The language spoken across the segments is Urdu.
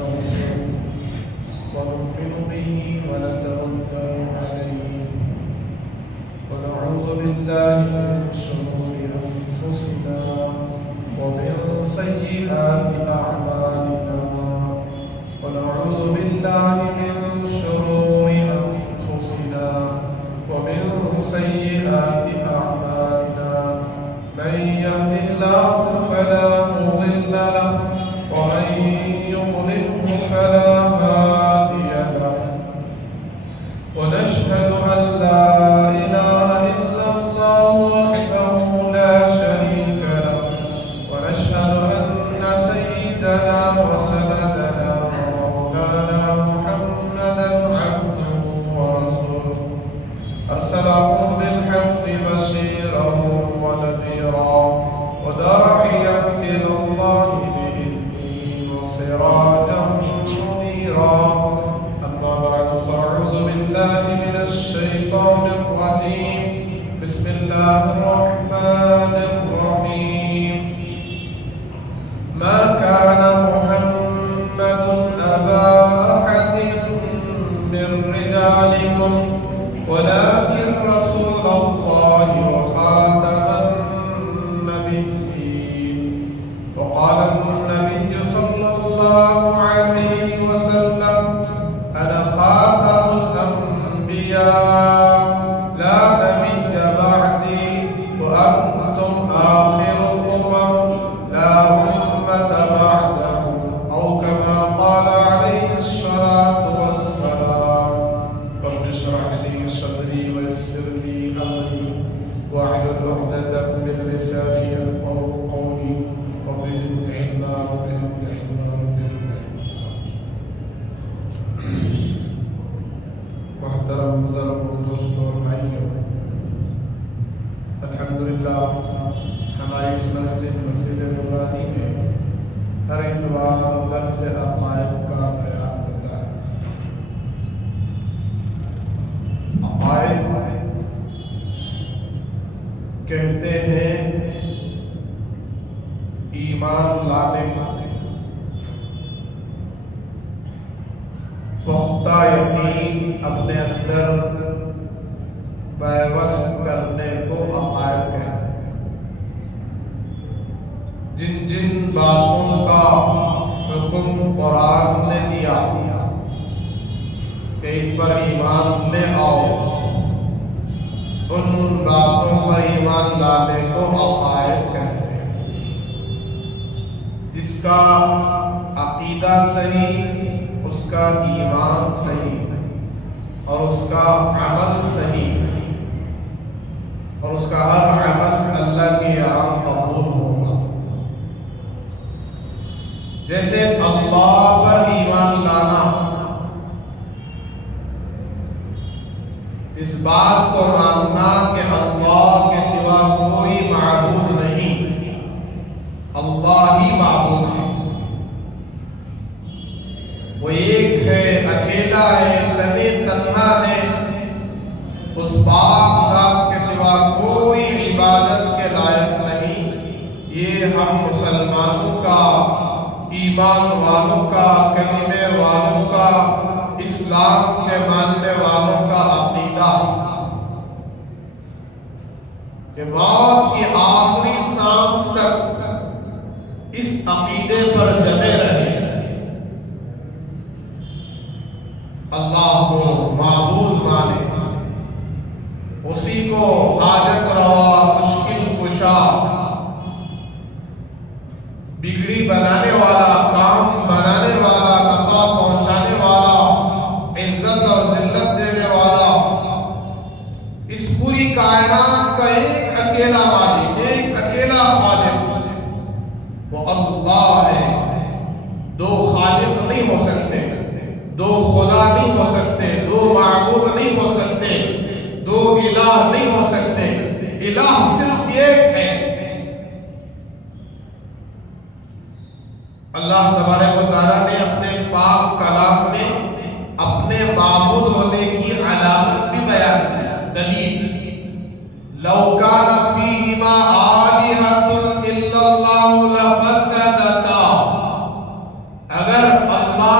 ونستغفره ونؤمن به ونتوكل عليه ونعوذ بالله من شرور أنفسنا ومن سيئات أعمالنا ونعوذ بالله من شرور أنفسنا ومن سيئات أعمالنا من يهد الله فلا مضل له ومن يضلله فلا هادي له ونشهد أن لا إله إلا الله وحده لا شريك له ونشهد أن سيدنا وسندنا ومولانا محمدا عبده ورسوله أرسله بالحق بشيرا ونذيرا وداعيا إلى الله بإذنه وسراجا منيرا أما بعد فأعوذ بالله من الشيطان الرجيم بسم الله الرحمن الرحيم ما كان محمد أبا أحد من رجالكم ولكن رسول الله وخاتم النبيين وقال النبي صلى الله عليه وسلم أنا خاتم الأنبياء لا نبي بعدي وأنتم آخر الأمم لا أمة بعدكم أو كما قال عليه الصلاة والسلام رب اشرح لي صدري ويسر لي أمري واحلل عقدة من لساني يفقهوا قولي رب زدني علما رب زدني علما رب زدني علما محترم بزرگوں دوستوں اور بھائیوں، الحمدللہ ہماری اس مسجد نورانی میں ہر اتوار درس عقائد کا بیان ہوتا ہے۔ عقائد کہتے ہیں ایمان لانے کو، پختہ یقین اپنے اندر پیوست کرنے کو عقائد کہتے ہیں۔ جن جن باتوں کا حکم قرآن نے دیا کہ ان پر ایمان لے آؤ، ان باتوں پر ایمان لانے کو عقائد کہتے ہیں۔ جس کا عقیدہ صحیح، اس کا ایمان صحیح اور اس کا عمل صحیح اور اس کا ہر عمل اللہ کے یہاں قبول ہوگا۔ جیسے اللہ پر ایمان لانا، اس بات کو ماننا کہ اللہ کے سوا کوئی معبود نہیں، اللہ ہی معبود ہے، وہ ایک ہے، اکیلا ہے، تنہا تنہا ہے، اس پاک ذات کے سوا کوئی عبادت کے لائق نہیں۔ یہ ہم مسلمانوں کا، ایمان والوں کا، کلمے والوں کا، اسلام کے ماننے والوں کا عقیدہ ہے کہ موت کی آخری سانس تک اس عقیدے پر جمے رہے، اللہ کو معبود مانے، اسی کو حاجت روا، مشکل کشا، بگڑی بنانے والا، کام بنانے والا، نفع پہنچانے والا، عزت اور ذلت دینے والا، اس پوری کائنات کا ایک اکیلا مالک، ایک اکیلا خالق وہ اللہ ہے۔ دو خالق نہیں ہو سکتے، دو خدا نہیں ہو سکتے، دو معبود نہیں ہو سکتے، دو الہ نہیں ہو سکتے، الہ صرف ایک ہے۔ اللہ تبارک و تعالیٰ نے اپنے پاک کلام میں اپنے معبود ہونے کی علامت بھی بیان کی، دلیل لو کان فیہما آلہۃ الا اللہ لفسدتا، اگر اللہ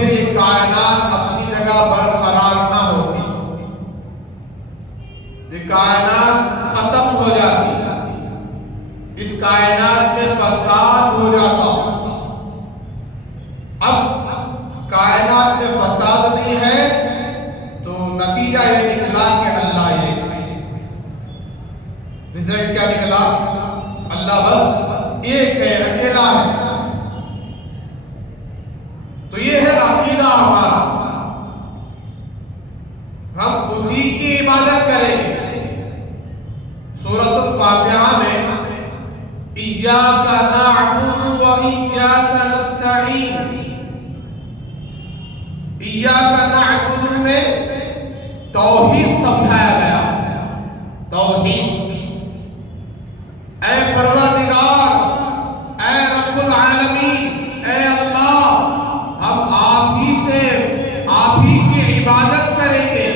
پھر یہ کائنات اپنی جگہ برقرار نہ ہوتی، یہ کائنات ختم ہو جاتی، اس کائنات میں فساد ہو جاتا۔ اب کائنات میں فساد نہیں ہے تو نتیجہ یہ نکلا کہ اللہ ایک ہے۔ رزلٹ کیا نکلا؟ اللہ بس ایک ہے، اکیلا ہے۔ تو یہ ہے عقیدہ ہمارا، ہم اسی کی عبادت کریں گے۔ سورۃ الفاتحہ میں ایاک نعبد و ایاک نستعین، ایاک نعبد میں توحید سمجھایا گیا۔ توحید، اے پروردگار، اے رب العالمین، اے اللہ، ہم آپ ہی کی عبادت کریں گے۔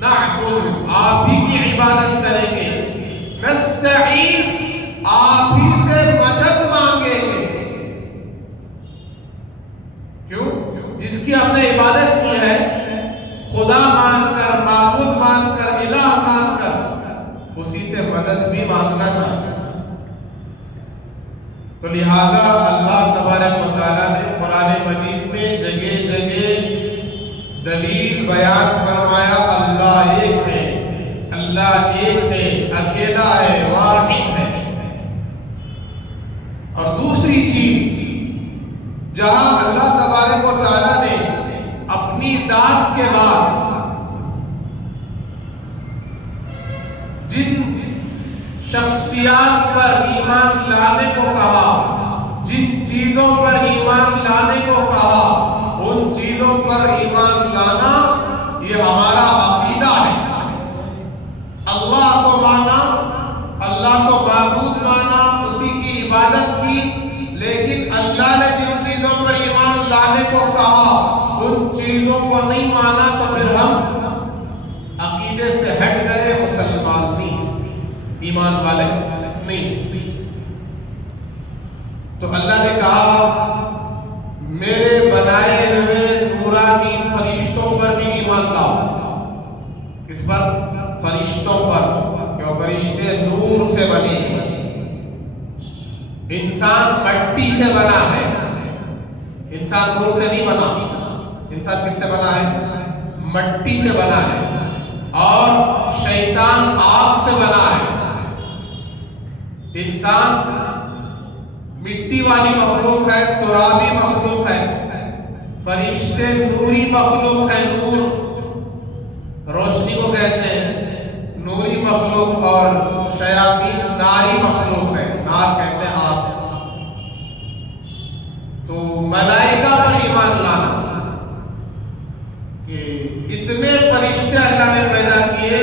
نعبد، آپ ہی کی عبادت کریں گے۔ نستعین، آپ ہی سے مدد مانگیں گے۔ کیوں؟ جس کی ہم نے عبادت کی ہے، خدا مان کر، معبود مان کر، الہ مان کر، اسی سے مدد بھی مانگنا چاہیے۔ تو لہذا اللہ تبارک و تعالیٰ نے قرآن مجید میں جگہ جگہ دلیل بیان فرمایا، اللہ ایک ہے، اللہ ایک ہے، اکیلا ہے، واحد ہے۔ اور دوسری چیز، جہاں اللہ تبارک و تعالیٰ نے اپنی ذات کے بعد جن شخصیات پر ایمان لانے کو کہا، جن چیزوں پر ایمان لانے کو کہا، ان چیزوں پر ایمان لانا یہ ہمارا عقیدہ ہے۔ اللہ کو مانا، اللہ کو معبود مانا، اسی کی عبادت کی، لیکن اللہ نے جن چیزوں پر ایمان لانے کو کہا ان چیزوں کو نہیں مانا تو پھر ہم عقیدے سے ہٹ گئے، مسلمان نہیں، ایمان والے نہیں۔ تو اللہ نے کہا میرے بنائے ہوئے نورانی فرشتوں پر بھی ایمان لاؤ۔ کس پر؟ فرشتوں پر، کہ وہ فرشتے نور سے بنے ہیں۔ انسان مٹی سے بنا ہے، انسان نور سے نہیں بنا۔ انسان کس سے بنا ہے؟ مٹی سے بنا ہے۔ اور شیطان آگ سے بنا ہے۔ انسان مٹی والی مخلوق ہے، ترابی مخلوق ہے، فرشتے نوری مخلوق ہے۔ نور روشنی کو کہتے ہیں، نوری مخلوق، اور شیاطین ناری مخلوق ہے، نار کہتے ہیں آگ۔ تو ملائکہ پر ایمان لانا کہ اتنے فرشتے اللہ نے پیدا کیے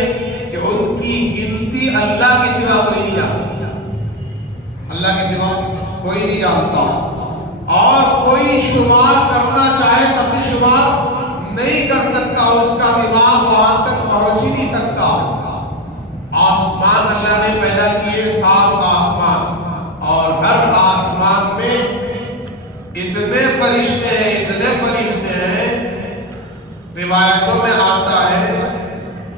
کہ ان کی گنتی اللہ کے سوا کوئی نہیں جانتا، اللہ کے سوا کوئی نہیں جانتا، اور کوئی شمار کرنا چاہے تب بھی شمار نہیں کر سکتا، اس کا دماغ وہاں تک پہنچ ہی نہیں سکتا۔ آسمان اللہ نے پیدا کیے، 7 آسمان، اور ہر آسمان میں اتنے فرشتے ہیں، اتنے فرشتے ہیں، روایتوں میں آتا ہے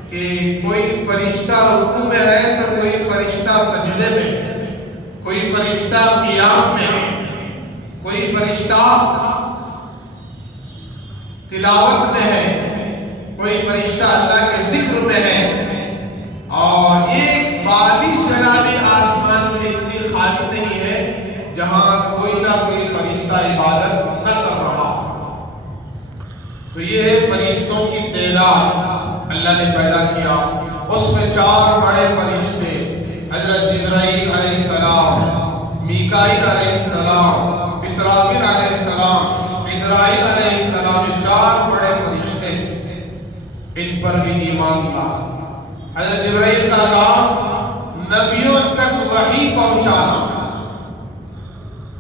کہ کوئی فرشتہ رکوع میں ہے تو کوئی فرشتہ سجدے میں ہے، کوئی فرشتہ قیام میں ہے، کوئی فرشتہ تلاوت میں ہے، کوئی فرشتہ اللہ کے ذکر میں ہے۔ اور ایک 42 جناب آسمان میں اتنی خالی نہیں ہے جہاں کوئی نہ کوئی فرشتہ عبادت نہ کر رہا۔ تو یہ ہے فرشتوں کی تعداد اللہ نے پیدا کیا۔ اس میں 4 بڑے فرشتے، حضرت جبرائیل علیہ السلام، میکائیل علیہ السلام، اسرافیل علیہ السلام، عزرائیل علیہ السلام، یہ 4 بڑے فرشتے، ان پر بھی ایمان لانا۔ حضرت جبرائیل کا کام نبیوں تک وحی پہنچانا،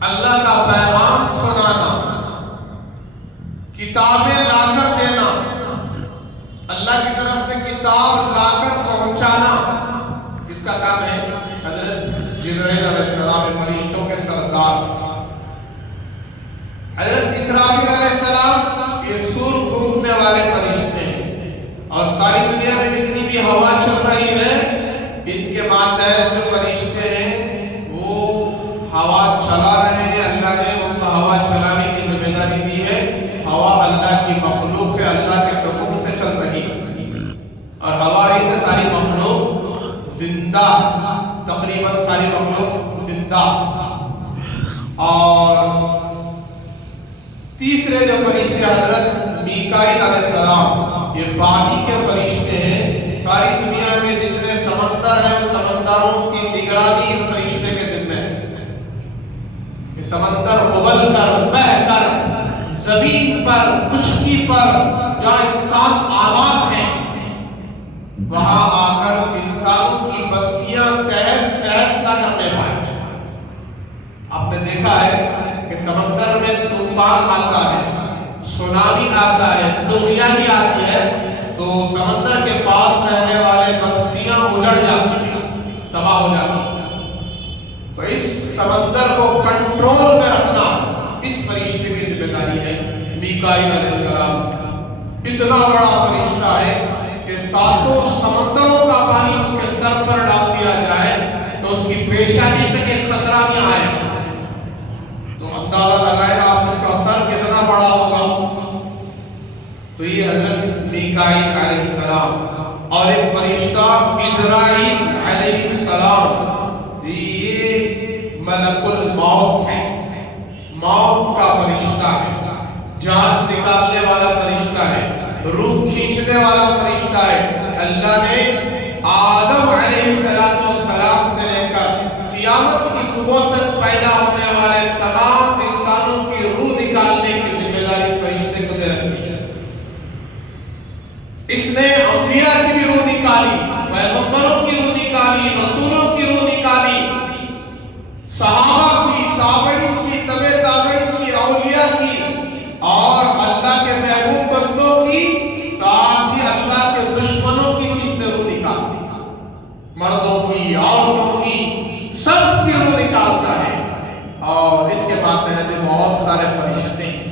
اللہ کا پیغام سنانا، کتابیں لا کر دینا، اللہ کی طرف سے کتاب لا کر پہنچانا، اس کا کام ہے۔ حضرت جبرائیل علیہ السلام فرشتوں کے سردار۔ حضرت اسرافیل علیہ السلام بھی ہوا چل رہی ہے، ان کے ماتحت جو فرشتے ہیں وہ ہوا چلا رہے ہیں، اللہ نے ان کو ہوا چلانے کی ذمہ داری دی ہے۔ ہوا اللہ کی مخلوق ہے، اللہ کے حکم سے چل رہی ہے، اور ہوا ہی سے ساری مخلوق زندہ، تقریباً ساری مخلوق زندہ۔ اور تیسرے جو فرشتے حضرت میکائیل علیہ السلام، یہ پانی کے فرشتے ہیں۔ ساری دنیا میں جتنے سمندر ہیں ان سمندروں کی نگرانی اس فرشتے کے ذمہ ہے کہ سمندر ابل کر بہہ کر زمین پر، خشکی پر جہاں انسان آباد ہیں وہاں آ کر انسانوں کی بستیاں تہس نہ کرنے پائیں۔ آپ نے دیکھا ہے کہ سمندر میں طوفان آتا ہے، سونامی آتا ہے، طغیانی آتی ہے تو سمندر کے پاس رہنے والے بستیاں اجڑ جاتی ہیں، تباہ ہو جاتی ہیں۔ تو اس سمندر کو کنٹرول میں رکھنا اس فرشتے کی ذمہ داری ہے، میکائیل علیہ السلام۔ اتنا بڑا فرشتہ ہے کہ ساتوں سمندروں کا پانی اس کے سر پر ڈال دیا جائے تو اس کی پیشانی تک ایک خطرہ نہیں آئے، تو اندازہ لگائے آپ اس کا سر کتنا بڑا ہوگا۔ تو یہ حضرت میکائیل علیہ السلام، اور ایک فرشتہ عزرائیل علیہ السلام، یہ ملک الموت ہے، موت کا فرشتہ ہے، جان نکالنے والا فرشتہ ہے، روح کھینچنے والا فرشتہ ہے۔ اللہ نے آدم علیہ السلام سے لے کر قیامت کی صبح تک پیدا ہونے والے تمام انسانوں کی روح نکالنے کی ذمہ داری فرشتے کو دے رکھی ہے۔ اس نے انبیاء کی بھی روح نکالی، پیغمبروں کی روح نکالی، رسولوں کی روح نکالی، صحابہ کی، تابعین کی، تبع تابعین کی، اولیاء کی، اور اللہ کے محبوب بندوں کی، ساتھ ہی اللہ کے دشمنوں کی بھی اس نے روح نکالی، مردوں کی، عورتوں کی، سب کی روح نکالتا ہے۔ اور اس کے بعد میں بہت سارے فرشتے ہیں۔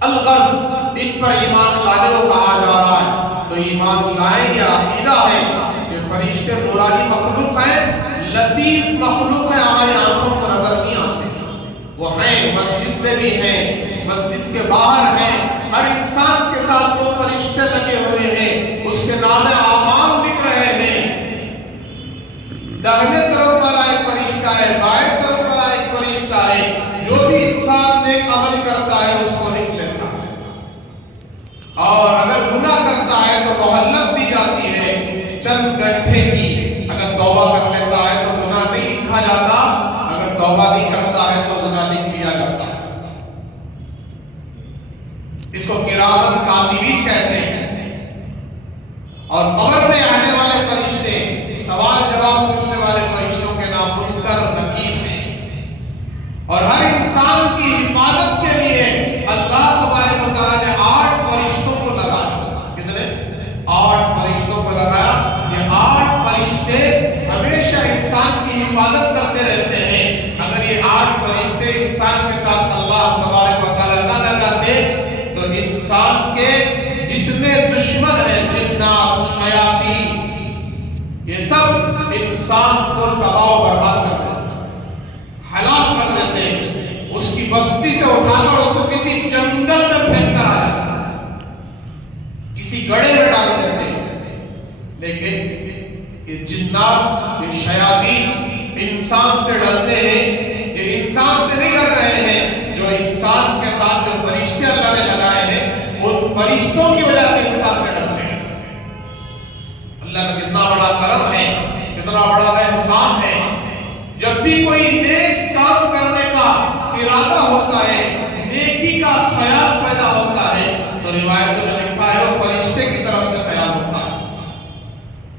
الغرض ان پر ایمان لانے کو کہا جا رہا ہے، تو ایمان لائیں، یہ عقیدہ ہے کہ فرشتے نورانی مخلوق ہیں، لطیف مخلوق ہیں، ہماری آنکھوں کو نظر نہیں آتے ہیں، وہ ہیں، مسجد میں بھی ہیں، مسجد کے باہر ہیں، ہر انسان کے ساتھ دو فرشتے لگے ہوئے ہیں، اس کے نام اعمال لکھ رہے ہیں۔ داہنے طرف والا ایک فرشتہ ہے، بائیں طرف والا ایک فرشتہ ہے، جو بھی انسان نیک عمل کرتا ہے اس کو لکھ لیتا ہے، اور اگر گناہ کرتا ہے تو مہلت دی جاتی ہے چند گھنٹے کی، اگر توبہ کر لیتا ہے تو گناہ نہیں لکھا جاتا، اگر توبہ نہیں کرتا ہے تو گناہ لکھ لیا جاتا ہے۔ اس کو کرامن کاتبین کہتے ہیں۔ اور قبر میں آنے والے فرشتے، سوال جواب پوچھنے والے فرشتوں کے نام منکر نکیر ہیں، اور ہر انسان کی حفاظت کے لیے اللہ تبارک و تعالیٰ نے 8 فرشتوں کو لگایا۔ کتنے؟ 8 فرشتوں کو لگایا۔ یہ 8 فرشتے ہمیشہ انسان کی حفاظت کرتے رہتے ہیں۔ اگر یہ 8 فرشتے انسان کے ساتھ اللہ تبارک و تعالیٰ نہ لگاتے تو انسان کے جتنے دشمن ہیں، جنات، شیاطین، یہ سب انسان کو تباہ و برباد کر دیتے، ہلاک کر دیتے، اس کی بستی سے اٹھا کر اس کو کسی جنگل میں پھینک کر آ جاتے، کسی گڑھے میں ڈال دیتے۔ لیکن یہ جنات، یہ شیاطین انسان سے ڈرتے ہیں، یہ انسان سے نہیں ڈر رہے ہیں، جو انسان کے ساتھ جو فرشتے اللہ نے لگائے ہیں ان فرشتوں کی وجہ سے انسان سے ڈرتے ہیں۔ اللہ کا کتنا بڑا کرم ہے، کتنا بڑا احسان ہے۔ جب بھی کوئی نیک کام کرنے کا ارادہ ہوتا ہے، نیکی کا خیال پیدا ہوتا ہے، تو روایتوں میں لکھا ہے وہ فرشتے کی طرف سے خیال ہوتا ہے،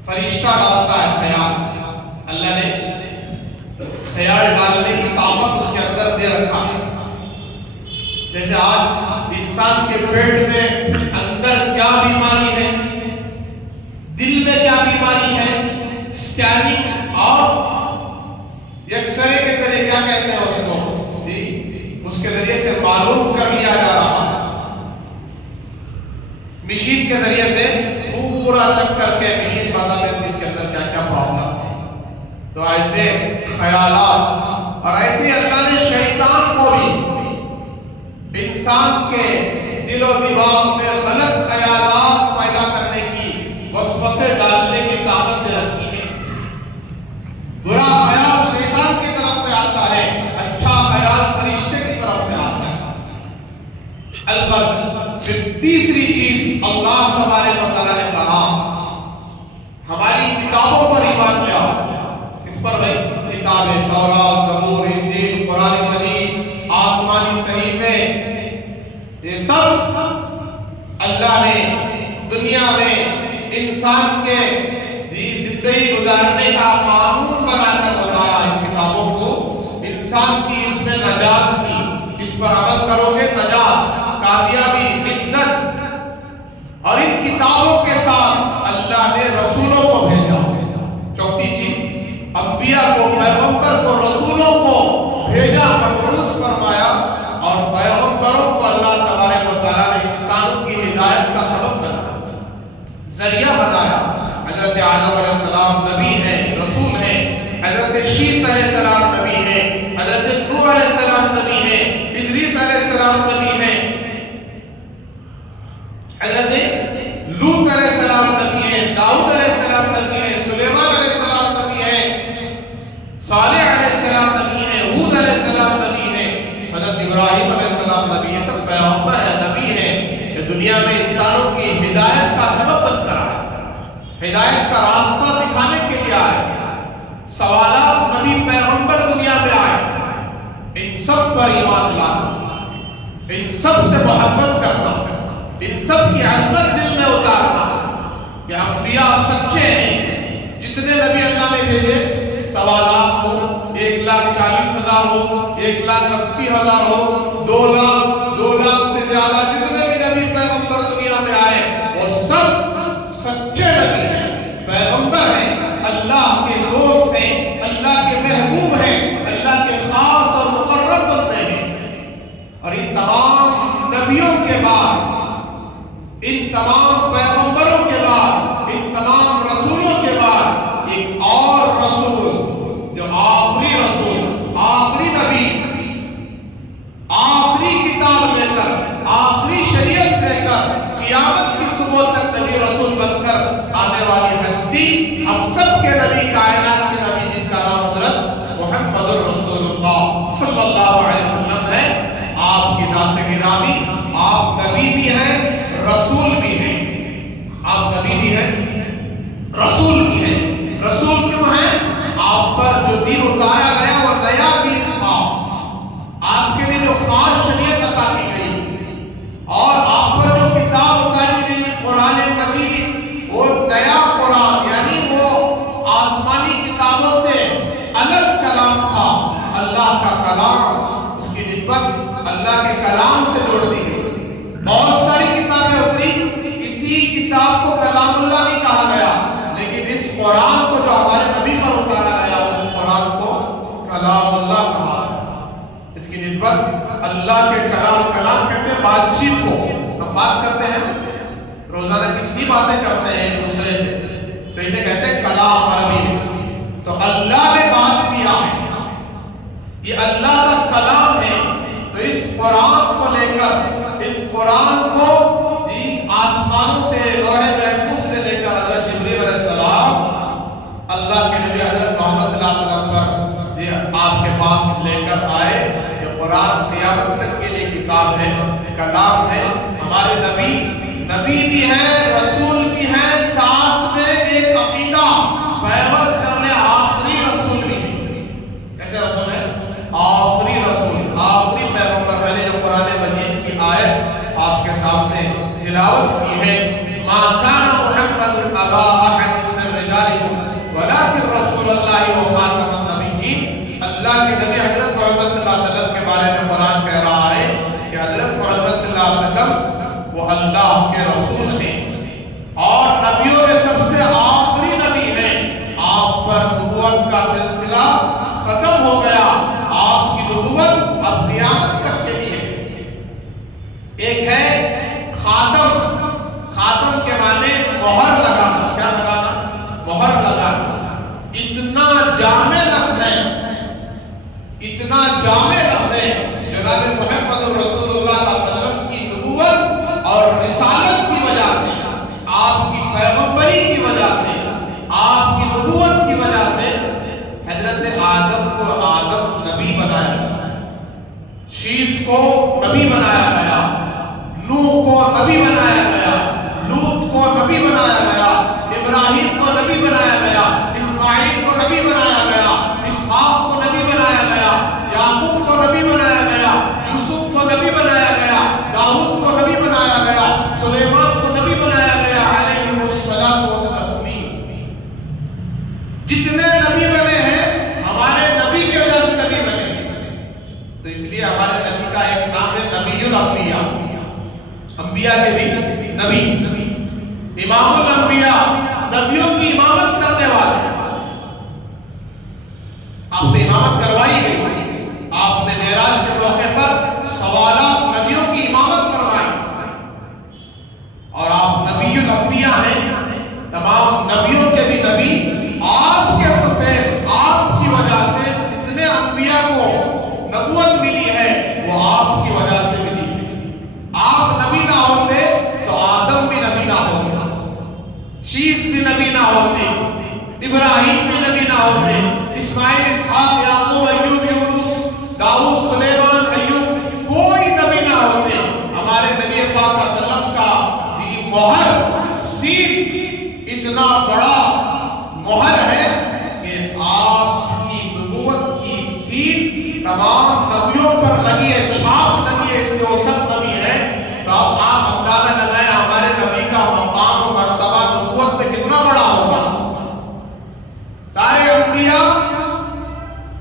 فرشتہ ڈالتا ہے خیال۔ اللہ نے خیال ڈالنے کی طاقت اس کے اندر دے رکھا ہے۔ جیسے آج انسان کے پیٹ میں اندر کیا بیماری ہے، دل میں کیا بیماری ہے، اسکیننگ اور ایکس رے کے ذریعے کیا کہتے ہیں اس کو جی، اس کے ذریعے سے معلوم کر لیا جا رہا ہے، مشین کے ذریعے سے پورا چکر خیالات، اور ایسے اللہ نے شیطان کو بھی انسان کے دل و دماغ میں غلط خیالات پیدا کرنے کی، وسوسے ڈالنے کی طاقت دے رکھی ہے۔ برا خیال شیطان کی طرف سے آتا ہے، اچھا خیال فرشتے کی طرف سے آتا ہے۔ الغرض، پھر تیسری چیز اللہ تبارک و تعالیٰ نے کہا ہماری کتابوں پر ایمان لیا۔ اس پر بھائی کتابیں تورات، زبور، انجیل، قرآن مجید، آسمانی صحیفے، یہ سب اللہ نے دنیا میں انسان کے زندگی گزارنے کا قانون بنا کر اتارا۔ ان کتابوں کو انسان کی اس میں نجات تھی، اس پر عمل کرو گے نجات، کامیابی، عزت۔ اور ان کتابوں کے ساتھ اللہ نے رسولوں کو بھیجا۔ چوتھی چیز، انبیاء کو، پیغمبر کو، رسولوں کو بھیجا، مبعوث فرمایا، اور پیغمبروں کو اللہ تبارک و تعالیٰ نے انسانوں کی ہدایت کا سبب بنایا، ذریعہ بنایا۔ حضرت آدم علیہ السلام نبی ہیں، رسول ہیں، حضرت شیس علیہ السلام نبی ہیں، حضرت نوح علیہ السلام نبی ہیں، ادریس علیہ السلام نبی ہیں، حضرت لوط علیہ السلام نبی ہیں، داؤد علیہ السلام نبی ہیں، سلیمان علیہ السلام نبی ہیں، صالح علیہ السلام نبی ہیں، ہود علیہ السلام نبی ہیں، حضرت ابراہیم علیہ السلام نبی ہیں۔ سب پیغمبر ہیں، نبی ہیں۔ یہ دنیا میں انسانوں کی ہدایت کا سبب بنتا ہے، ہدایت کا راستہ دکھانے کے لیے آئے۔ سوالات نبی پیغمبر دنیا میں آئے، ان سب پر ایمان لانا، ان سب سے محبت کرنا، ان سب کی عظمت دل میں اتارنا کہ انبیاء سچے ہیں۔ جتنے نبی اللہ نے بھیجے، 1.25 ہو، 1,40,000 ہو، 1,80,000 ہو، 2 لاکھ، 2 لاکھ سے زیادہ جتنے بھی نبی پیغمبر دنیا میں آئے، وہ سب سچے نبی ہیں، پیغمبر ہیں، اللہ کے دوست ہیں، اللہ کے محبوب ہیں، اللہ کے خاص اور مقرب بندے ہیں۔ اور ان تمام نبیوں کے بعد، ان تمام پیغمبروں کے بعد، ان تمام رسولوں کے بعد ایک اور رسول، جو آخری رسول، آخری نبی، آخری کتاب لے کر، آخری شریعت لے کر، قیامت کی صبح تک نبی رسول بن کر آنے والی ہستی، ہم سب کے نبی، کائنات کے نبی، جن کا نام حضرت محمد الرسول اللہ صلی اللہ علیہ وسلم ہے۔ آپ کی ذات گرامی، آپ نبی بھی ہیں، رسول بھی ہیں۔ آپ نبی بھی ہیں، رسول بھی ہیں۔ رسول کیوں ہیں؟ آپ پر جو دین اتارا گیا وہ نیا دین تھا، آپ کے لیے جو خاص شریعت عطا کی گئی، اور آپ پر جو کتاب اتاری گئی قرآن مجید، وہ نیا قرآن، یعنی وہ آسمانی کتابوں سے الگ کلام تھا، اللہ کا کلام، اس کی نسبت اللہ کے کلام سے جوڑ دی گئی۔ بہت ساری کتابیں اتری، کسی کتاب کو کلام اللہ نہیں کہا گیا، لیکن اس قرآن کو جو ہمارے نبی پر اتارا گیا، اس قرآن کو کلام اللہ کہا گیا۔ اس کی نسبت اللہ کے کلام کہتے ہیں بات چیت کو۔ ہم بات کرتے ہیں، روزانہ کتنی باتیں کرتے ہیں ایک دوسرے سے، تو اسے کہتے ہیں کلام عربی میں۔ تو اللہ نے بات کیا ہے، یہ اللہ کا کلام ہے۔ تو اس قرآن کو لے کر، اس قرآن کو آسمانوں سے، لوح محفوظ سے لے کر حضرت جبریل علیہ السلام اللہ کے نبی حضرت محمد صلی اللہ علیہ وسلم پر آپ کے پاس لے کر آئے۔ یہ قرآن قیامت تک کے لیے کتاب ہے، کلام ہے۔ ہمارے نبی بھی ہیں، رسول بھی ہیں، ساتھ میں ایک عقیدہ پیوست کرنے آخری رسول بھی ہیں۔ کیسے رسول ہے؟ آخری رسول، آخری پیغمبر۔ میں نے جو قرآن مجید کی آیت آپ کے سامنے تلاوت کی ہے، ما کان محمد ابا احد من رجالکم ولکن رسول اللہ و خاتم النبیین۔ اللہ کے نبی حضرت محمد صلی اللہ علیہ وسلم کے بارے میں قرآن کہہ رہا ہے کہ حضرت محمد صلی اللہ علیہ وسلم وہ اللہ کے رسول ہیں، اور نبیوں میں سب سے آخری نبی ہیں۔ آپ پر نبوت کا سلسلہ ختم ہو گیا، آپ کی نبوت اب قیامت تک کے لیے ہے۔ ایک ہے خاتم، خاتم کے معنی مہر لگانا۔ کیا لگانا؟ مہر لگانا۔ اتنا جامع لفظ ہے شیش کو نبی بنایا گیا، نوح کو نبی بنایا گیا، لوط کو نبی بنایا گیا، ابراہیم کو نبی بنایا گیا، اسماعیل کو نبی بنایا گیا، اسحاق کو نبی بنایا گیا، یعقوب کو نبی بنایا گیا، یوسف کو نبی بنایا گیا، داؤد کو نبی بنایا گیا، سلیمان کو نبی بنایا گیا علیہ الصلوۃ والتسلیم۔ جتنے نبی بنے ہیں ہمارے نبی کی وجہ سے نبی بنے، تو اس لیے ہمارے نبی کا ایک نام ہے نبی الانبیاء، انبیاء کے بھی نبی، امام الانبیاء، نبیوں کی امامت کرنے والے۔ آپ سے امامت کروائی گئی، آپ نے معراج کے موقع پر سوالات نبیوں کی امامت فرمائی، اور آپ نبی الانبیاء ہیں، تمام نبیوں کے بھی نبی۔ آپ کے توفیق، آپ کی وجہ سے جتنے انبیاء کو نبوت ملی ہے وہ آپ کی وجہ سے ملی ہے۔ آپ نبی نہ ہوتے تو آدم بھی نبی نہ ہوتے، شیش بھی نبی نہ ہوتے، ابراہیم بھی نبی نہ ہوتے، اسماعیل، اسحاق، یعقوب، ایوب، یونس، داؤد، سلیمان، ایوب، کوئی نبی نہ ہوتے۔ ہمارے نبی پاک صلی اللہ علیہ وسلم کا یہ مہر، سیل اتنا بڑا مہر ہے کہ آپ کی نبوت کی سیل تمام نبیوں پر لگی ہے، چھاپ لگی ہے کہ وہ سب نبی ہیں۔ تو اب آپ اندازہ لگائیں ہمارے نبی کا مقام و مرتبہ نبوت میں کتنا بڑا ہوگا۔ سارے انبیاء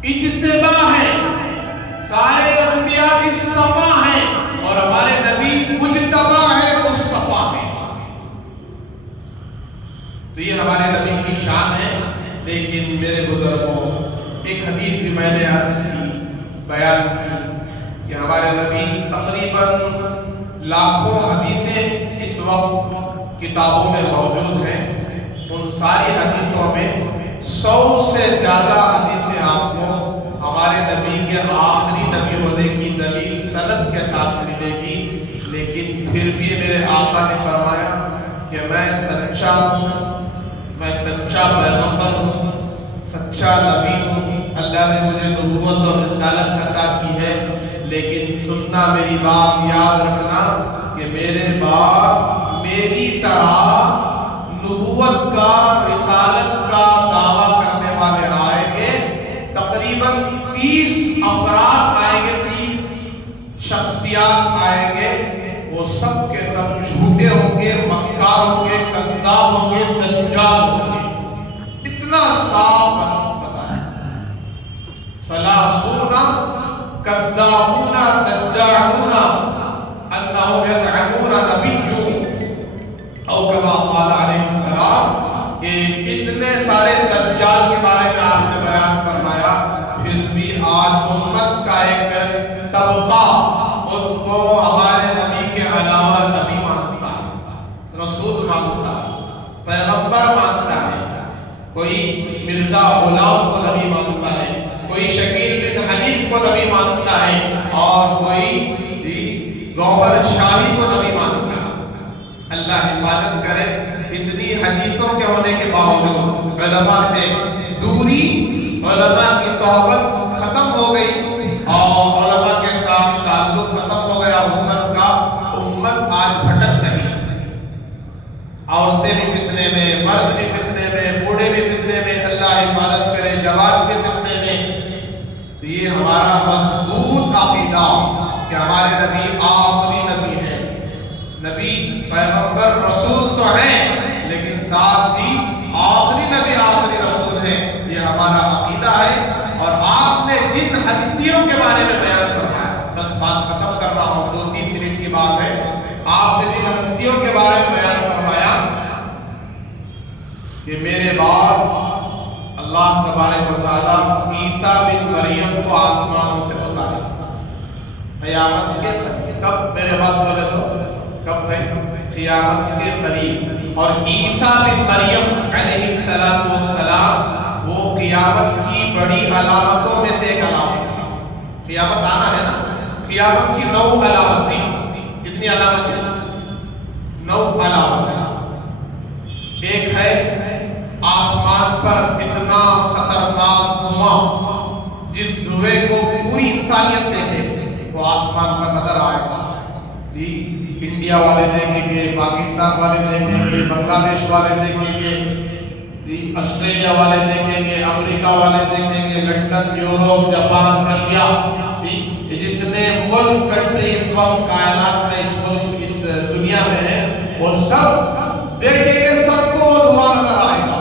اجتباء ہیں، سارے انبیاء اصطفاء ہیں، اور ہمارے نبی مجتبی ہے، مصطفیٰ ہے۔ تو یہ ہمارے نبی کی شان ہے۔ لیکن میرے بزرگوں، ایک حدیث بھی میں نے عرض کی، بیان کی کہ ہمارے نبی تقریباً لاکھوں حدیثیں اس وقت کتابوں میں موجود ہیں، ان ساری حدیثوں میں 100 سے زیادہ حدیثیں آپ کو ہمارے نبی کے آخری نبی ہونے کی دلیل سند کے ساتھ ملے گی۔ لیکن پھر بھی میرے آقا نے فرمایا کہ میں سچا ہوں، میں سچا پیغمبر ہوں، سچا نبی ہوں، اللہ نے مجھے نبوت اور رسالت عطا کی ہے، لیکن سننا میری بات، یاد رکھنا کہ میرے بعد میری طرح نبوت کا، رسالت کا دعویٰ کرنے والے آئیں گے، تقریباً 30 افراد آئیں گے، 30 شخصیات آئیں گے، وہ سب کے سب جھوٹے ہوں گے، مکار ہوں گے، کذاب ہوں گے، دجال ہوں گے۔ اتنا صاف بتایا، ثلاثون کذابون دجالون انہم یزعمون نبی او کما قال علیہ السلام، کہ اتنے سارے دجال کے بارے میں آپ نے بیان فرمایا، پھر بھی آج امت کا ایک طبقہ ان کو ہمارے نبی کے علاوہ نبی مانتا ہے، رسول مانتا ہے، پیغمبر مانتا ہے، کوئی مرزا غلام کو نبی مانتا ہے، کوئی شکیل بن حنیف کو نبی مانتا ہے، اور کوئی گوہر شاہی کو نبی مانتا ہے۔ اللہ حفاظت کرے، اتنی حدیثوں کے ہونے کے باوجود علماء سے دوری، علماء کی صحبت ختم ہو گئی، اور علماء کے ساتھ تعلق ختم ہو گیا امت کا۔ امت آج بھٹک رہی ہے، عورتیں بھی فتنے میں، مرد بھی فتنے میں، بوڑھے بھی فتنے میں، اللہ حفاظت کرے، جوان بھی فتنے میں۔ تو یہ ہمارا مضبوط عقیدہ کہ ہمارے نبی آخری نبی ہیں، نبی پیغمبر رسول تو ہیں، لیکن ساتھ ہی آخری نبی آخری رسول ہیں، یہ ہمارا عقیدہ ہے۔ اور آپ نے جن ہستیوں کے بارے میں بیان فرمایا، بس بات ختم کر رہا ہوں، 2-3 منٹ کی بات ہے، آپ نے جن ہستیوں کے بارے میں بیان فرمایا کہ میرے بعد اللہ تبارک و تعالیٰ عیسیٰ بن مریم کو آسمانوں سے اتارے گا قیامت کے قریب۔ کب؟ میرے بعد بولے تو کب ہے؟ قیامت کے قریب۔ اور عیسیٰ بن مریم علیہ السلام وہ قیامت کی بڑی علامتوں میں سے ایک علامت تھی۔ قیامت آنا ہے نا، قیامت کی 9 علامتیں۔ کتنی علامتیں؟ 9 علامتیں۔ ایک ہے آسمان پر اتنا خطرناک دھواں جس دھوئے کو پوری انسانیت دیکھے، وہ آسمان پر نظر آئے گا جی. انڈیا والے دیکھیں گے, پاکستان والے دیکھیں گے, بنگلہ دیش والے دیکھیں گے جی, آسٹریلیا والے دیکھیں گے, امریکہ والے دیکھیں گے, لندن, یورپ, جاپان, رشیا, یہ جتنے ملک کنٹری اس وقت کائنات میں اس ملک اس دنیا میں ہیں وہ سب دیکھیں گے, سب کو وہ دھواں نظر آئے گا.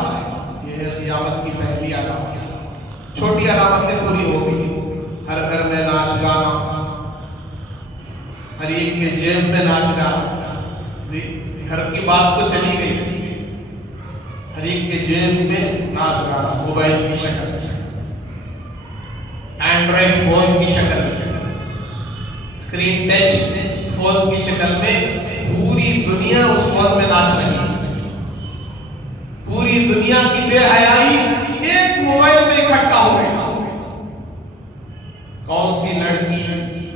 یہ ہے قیامت کی پہلی علامت. چھوٹی علامتیں پوری ہوگی. ہر گھر میں ناچ گانا, ہر ایک کے جیب میں ناچ گانا جی. گھر کی بات تو چلی گئی, ہر ایک کے جیب میں ناچ گانا, موبائل کی شکل میں, اینڈرائڈ فون کی شکل میں, اسکرین ٹچ فون کی شکل میں پوری دنیا اس فون میں ناچ رہی ہے. پوری دنیا کی بے حیائی ایک موبائل میں اکٹھا ہو گئی. کون سی لڑکی,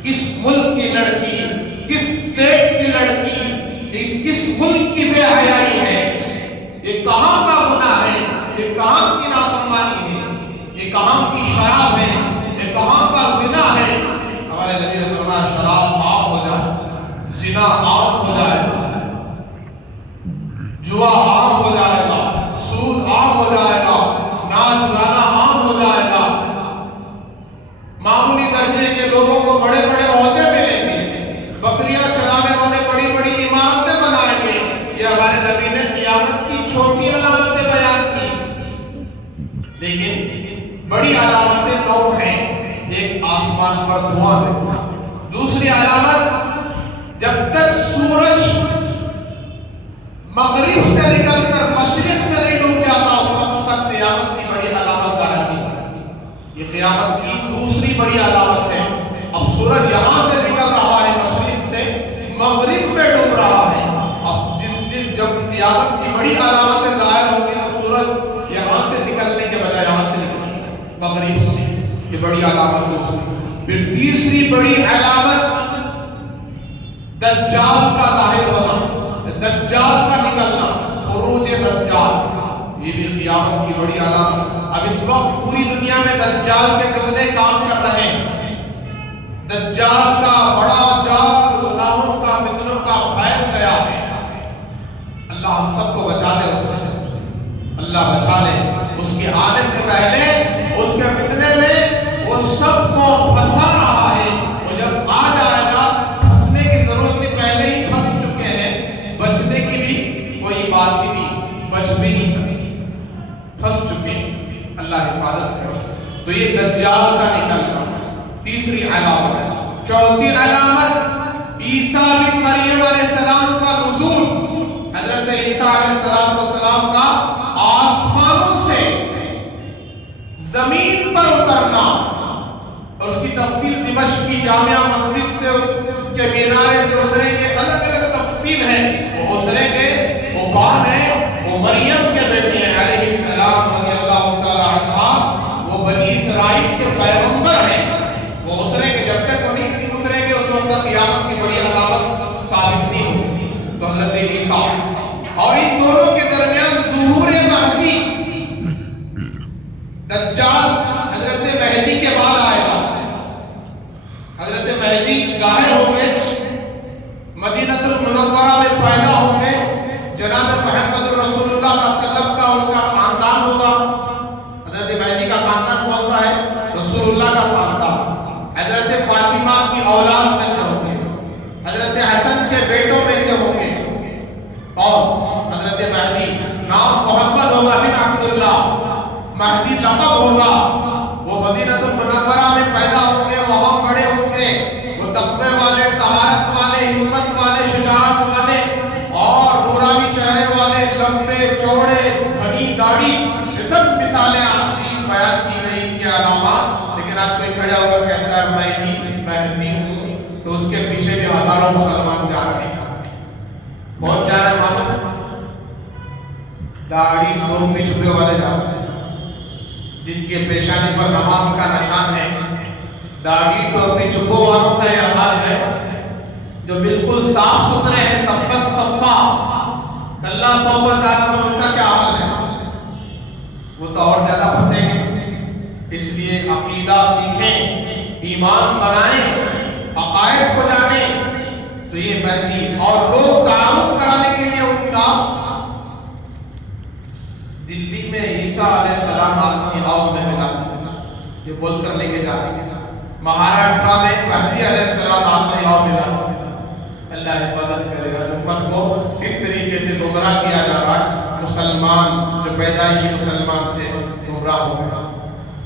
کس ملک کی لڑکی, کس اسٹیٹ کی لڑکی, کس ملک کی بے حیائی ہے, یہ کہاں کا گناہ ہے, یہ کہاں کی نافرمانی ہے, یہ کہاں کی شراب ہے, یہ کہاں کا زنا ہے. ہمارے نبی نے فرمایا شراب عام ہو جائے, زنا عام ہو جائے گا, جوا عام ہو جائے گا, سود عام ہو جائے گا, ناچ گانا عام ہو جائے گا. معمولی درجے کے لوگوں کو بڑے بڑے عہدے ملیں گے, بکریاں چلانے والے بڑی بڑی عمارتیں بنائیں گے. یہ ہمارے نبی نے قیامت کی چھوٹی علامتیں بیان کی, لیکن بڑی علامتیں 9 ہیں. ایک آسمان پر دھواں دیکھنا. دوسری علامت جب تک سورج مغرب سے نکل کر مشرق میں نہیں ڈوب جاتا اس وقت تک قیامت کی بڑی علامت ظاہر نہیں ہے. یہ قیامت کی دوسری بڑی علامت ہے. اب سورج یہاں سے نکل رہا ہے مشرق سے, مغرب میں ڈوب رہا ہے. اب جس دن جب قیامت کی بڑی علامتیں ظاہر ہوں گی تو سورج یہاں سے نکلنے کے بجائے یہاں سے نکلے گا مغرب سے. یہ بڑی علامت دوسری. پھر تیسری بڑی علامت دجال کا ظاہر ہونا, دجال کا نکلنا, خروج دجال. یہ بھی قیامت کی بڑی علامت. اب اس وقت پوری دنیا میں دجال کے فتنے کام کر رہے ہیں. دجال کا بڑا جال گناہوں کا, فتنوں کا پھیل گیا ہے. اللہ ہم سب کو بچا لے اس سے, اللہ بچا لے. اس کے آنے سے پہلے اس کے فتنے میں وہ سب کو پھنسا رہا ہے. وہ جب آ جائے گا پھنسنے کی ضرورت نہیں, پہلے ہی پھنس چکے ہیں, بچنے کی بھی کوئی بات ہی نہیں, بچ بھی نہیں سکتے, پھنس چکے ہیں. اللہ حفاظت کرے. تو یہ دجال کا نکلنا تیسری علامت. چوتھی علامت عیسیٰ بن مریم علیہ السلام کا نزول. حضرت عیسیٰ علیہ السلام کا آسمانوں سے زمین پر اترنا. اور اس کی تفصیل دمشق کی جامعہ مسجد سے کے مینارے سے اتریں گے, الگ الگ تفصیل ہے. وہ اتریں گے, وہ کون ہے, وہ مریم کے بیٹے ہیں علیہ السلام رضی اللہ تعالی عنہ. وہ بنی اسرائیل کے پیغمبر ہیں. وہ اتریں گے, جب تک وہ نہیں اتریں گے اس وقت تک قیامت کی بڑی علامت ثابت نہیں ہوگی. تو حضرت عیسیٰ اور ان دونوں کے درمیان ظہور مہدی, دجال حضرت مہدی کے بعد آئے گا. حضرت مہدی ظاہر ہوں گے, مدینہ المنورہ میں پیدا ہوں گے. جناب محمد رسول اللہ صلی اللہ علیہ وسلم کا ان کا خاندان ہوگا. حضرت مہدی کا خاندان کون سا ہے, رسول اللہ کا خاندان. حضرت فاطمہ کی اولاد میں سے ہوں گے, حضرت حسن کے بیٹوں میں سے ہوں گے. اور حضرت مہدی نام محمد ہوگا بن عبداللہ, مہدی لقب ہوگا. وہ مدینہ المنورہ میں پیدا ہوں گے, وہاں بڑے ہوں گے. وہ تقوی والے, طہارت والے, ہمت والے, شجاعت والے اور نورانی چہرے والے, لمبے چوڑے, گھنی داڑھی, یہ سب مثالیں آپ کی بیان کی گئی ان کے علامات. لیکن آج کوئی کھڑا ہو کر کہتا ہے میں ہی مہدی ہوں, تو اس کے پیچھے بھی ہزاروں مسلمان جا رہے ہیں. کون جا رہے ہیں معلوم؟ داڑھی ٹوپی چھپے والے جا رہے ہیں, جن کے پیشانی پر نماز کا نشان ہے. داڑھی ٹوپی چھپو والوں کا یہ حال ہے جو بالکل صاف ستھرے ہیں, صفت صفا, کلا صوفت عالم, ان کا کیا حال ہے؟ وہ تو اور زیادہ پھنسیں گے. اس لیے عقیدہ سیکھیں, ایمان بنائیں, عقائد کو جانے تو یہ مہدی، اور لوگ تعارف کرانے کے لیے ان کا دلی میں عیسیٰ علیہ السلام آدمی ہاؤس میں ملا، یہ بول کر لے کے جا رہے ہیں۔ مہاراشٹر میں مہدی علیہ السلام آدمی ہاؤس ملا، اللہ حفاظت کرے گا۔ امت کو اس طریقے سے گمراہ کیا جا رہا ہے، مسلمان جو پیدائشی مسلمان تھے گمراہ ہو گئے،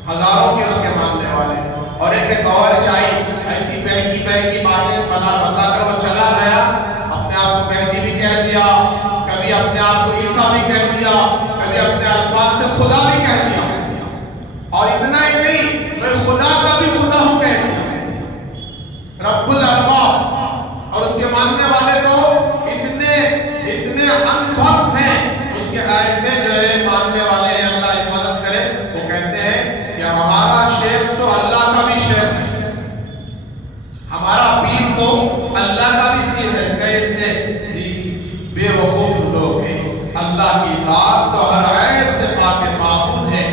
ہزاروں کے اس کے ماننے والے، اور ایک گوہر شاہی ایسی بہکی باتیں بتا کر وہ چلا گیا، اپنے آپ کو مہدی بھی کہہ دیا، کبھی اپنے آپ کو عیسیٰ بھی کہہ دیا، کبھی اپنے الفاظ سے خدا بھی کہہ دیا، اور اتنا ہی نہیں میں خدا کا بھی خدا ہوں کہہ دیا، رب الارباب۔ اور اس کے ماننے والے تو اتنے انبھکت ہیں، اس کے ایسے جو ہے ماننے والے ہیں، اللہ حفاظت کرے، وہ کہتے ہیں کہ ہمارا شیخ تو اللہ کا بھی شیخ ہے، ہمارا پیر تو اللہ کا بھی پیر ہے۔ کیسے جی بے وقوف لوگ ہیں، اللہ کی ذات تو ہر عیب سے پاک معبود ہے،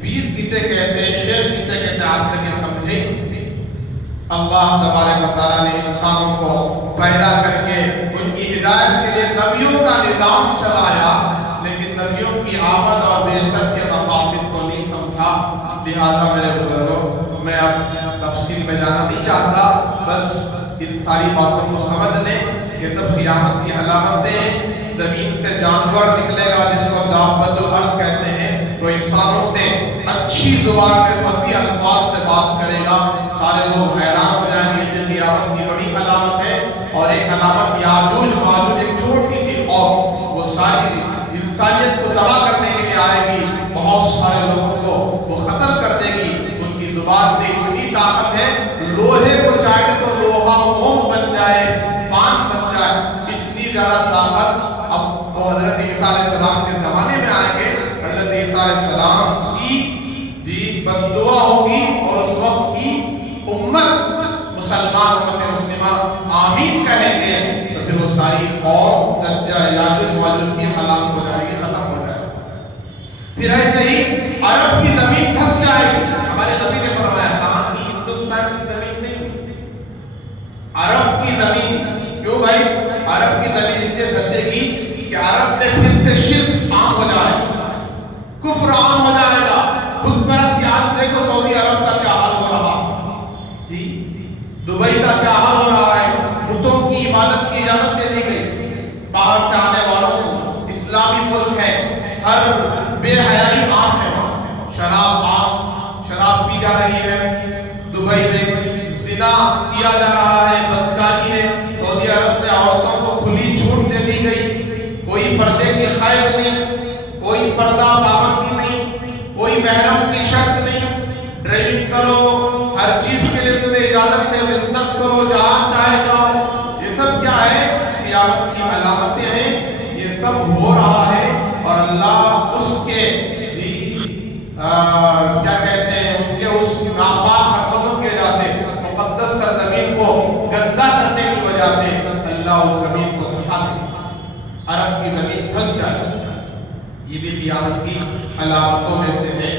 پیر کسے کہتے ہیں، شیخ کسے کہتے ہیں، آج تک یہ سمجھے۔ اللہ تبارک و تعالیٰ نے انسانوں کو پیدا کر کے ان کی ہدایت کے لیے نبیوں کا نظام چلایا، لیکن نبیوں کی آمد اور بعثت کے مقاصد کو نہیں سمجھا۔ لہذا میرے بزرگوں، میں اب تفصیل میں جانا نہیں چاہتا، بس ان ساری باتوں کو سمجھ لیں، یہ سب قیامت کی علامتیں ہیں۔ زمین سے جانور نکلے گا جس کو دابۃ الارض کہتے ہیں، وہ انسانوں سے اچھی زبان میں فصیح الفاظ سے بات کرے گا، سارے لوگ حیران ہو جائیں گے۔ یہ قیامت کی بڑی علامت ہے، اور ایک علامت یاجوج ماجوج، ایک چھوٹی سی قوم، وہ ساری انسانیت کو تباہ کرنے کے لیے آئے گی، بہت سارے لوگوں کو وہ قتل کر دے گی۔ ان کی زبان میں اتنی طاقت ہے، لوہے کو چاٹے تو لوہا موم بن جائے، پان بن جائے، اتنی زیادہ طاقت۔ اب وہ حضرت عیسیٰ علیہ السلام کے زمانے میں آئیں گے، حضرت عیسیٰ علیہ السلام کی بد دعا ہوگی، اور اس وقت کی امت مسلمان، امت مسلمہ آمین کہیں گے، تو پھر وہ ساری قوم یاجوج ماجوج کی ہلاک ہو جائے گی، ختم ہو جائے گی۔ پھر ایسے ہی عرب کی زمین دھس جائے گی۔ ہمارے نبی نے فرمایا، کہاں کی ہندوستان کی زمین نہیں، عرب کی زمین۔ کیوں بھائی؟ عرب کی زمین اس لیے دھسے گی کہ عرب میں پھر سے شرک عام ہو جائے گا، کفر عام ہو جائے گا، بت پرستی۔ آج دیکھو سعودی عرب کا کیا حال ہو رہا جی، دبئی کا کیا حال ہو رہا ہے، بتوں کی عبادت کی اجازت دے دی گئی باہر سے آنے والوں کو۔ اسلامی ملک ہے، ہر بے حیائی عام ہے وہاں، شراب عام، شراب پی جا رہی ہے، دبئی میں زنا کیا جا رہا ہے، بدکاری ہے۔ سعودی عرب میں عورتوں کو کھلی چھوٹ دے دی گئی، کوئی پردے کی قید نہیں، کوئی پردہ پابندی نہیں، کوئی محرم کی شرط نہیں، ڈرائیونگ کرو، ہر چیز کے لیے تمہیں اجازت ہے، بزنس کرو، جہاں چاہے جاؤ۔ یہ سب کیا ہے؟ قیامت کی علامتیں ہیں، یہ سب ہو رہا ہے، اور اللہ اس کے کیا کہتے ہیں، ان کے اس ناپاک حرکتوں کی وجہ سے، مقدس سرزمین کو گندا کرنے کی وجہ سے، اللہ اس زمین کو دھسا دے گا، عرب کی زمین دھس جائے گی۔ یہ بھی قیامت کی علامتوں میں سے ہے،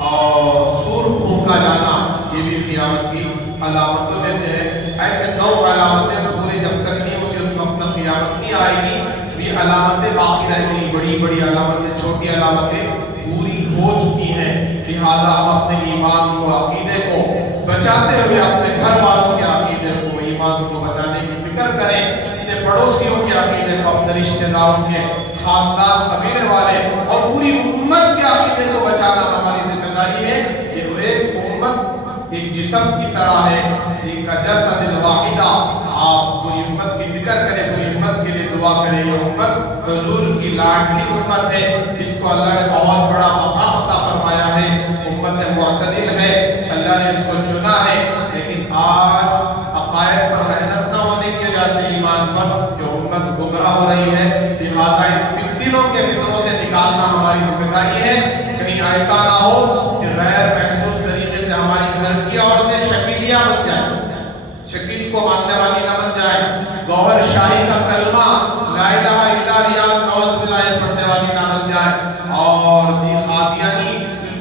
اور سور پھونکا جانا یہ بھی قیامت کی علامتوں میں سے ہے۔ ایسے 9 علامتیں پورے جب تک نہیں ہوتی اس وقت تک قیامت نہیں آئے گی، بھی علامتیں باقی رہ گئی، بڑی بڑی علامتیں، چھوٹی علامتیں پوری ہو چکی ہیں۔ لہذا ہم اپنے ایمان کو، عقیدے کو بچاتے ہوئے اپنے گھر والوں کے عقیدے کو، ایمان کو بچانے کی فکر کریں، اپنے پڑوسیوں کے عقیدے کو، اپنے رشتہ داروں کے، خاندان، قبیلے والے اور پوری امت کے عقیدے کو بچانا ہماری ذمہ داری ہے۔ یہ ایک امت ایک جسم کی طرح ہے، ایک جسد الواحدہ۔ آپ پوری امت کی فکر کریں، پوری امت کے لیے دعا کریں۔ یہ امت حضور کی لاڈلی امت ہے، اس کو اللہ نے بہت بڑا مقام عطا فرمایا ہے، امت معتدل ہے، اللہ نے اس کو چنا ہے۔ لیکن آج عقائد پر محنت نہ ہونے کی وجہ سے، ایمان پر، جو امت گمراہ ہو رہی ہے۔ لہذا ان دلوں کے فتنوں سے نکالنا ہماری ذمہ داری ہے۔ کہیں ایسا نہ ہو کہ غیر محسوس طریقے سے ہماری گھر کی عورتیں شکیلیاں بن جائیں، شکیل کو ماننے والی نہ بن جائیں، گوہر شاہی کا کلمہ لا الہ الا ریاض نعوذ باللہ پڑھنے والی نہ بن جائیں، اور قادیانی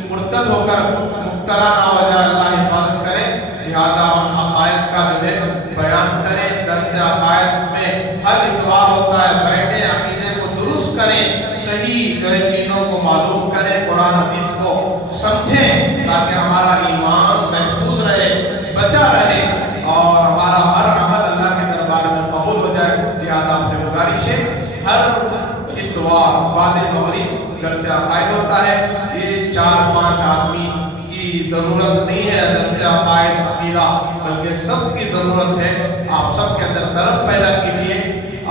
مرتد ہو کر مبتلا نہ ہو جائے، اللہ حفاظت کرے۔ لہذا ہم عقائد کا جو ہے بیان کریں، درس عقائد میں ہر اتوار ہوتا ہے، بیٹھیں، عقیدے کو درست کریں، صحیح چیزوں کو معلوم کریں، قرآن حدیث کو سمجھیں تاکہ ہمارا ایمان محفوظ رہے، بچا رہے اور ہمارا ہر عمل اللہ کے دربار میں قبول ہو جائے۔ لہذا آپ سے گزارش ہے، ہر اتوار بعد مغرب درس عقائد ہوتا ہے۔ یہ 4-5 آدمی کی ضرورت نہیں ہے درس عقائد عقیدہ، بلکہ سب کی ضرورت ہے۔ آپ سب کے اندر طلب پیدا کیجیے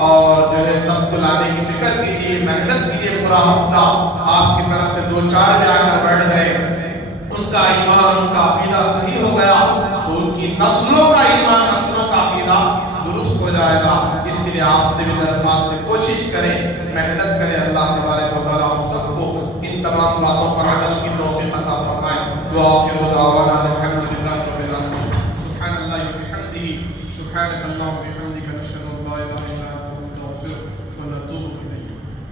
اور جو ہے سب کو لانے کی فکر کیجیے، محنت کیجیے۔ پورا ہفتہ آپ کی طرف سے 2-4 بھی آ کر بیٹھ گئے، ان کا ایمان، ان کا عقیدہ صحیح ہو گیا تو ان کی نسلوں کا ایمان، نسلوں کا عقیدہ درست ہو جائے گا۔ اس کے لیے آپ سے بھی درخواست ہے، کوشش کریں، محنت کریں۔ اللہ تبارک و تعالیٰ ہم سب کو ان تمام باتوں پر عمل کی توفیق عطا فرمائے۔ وآخر دعوانا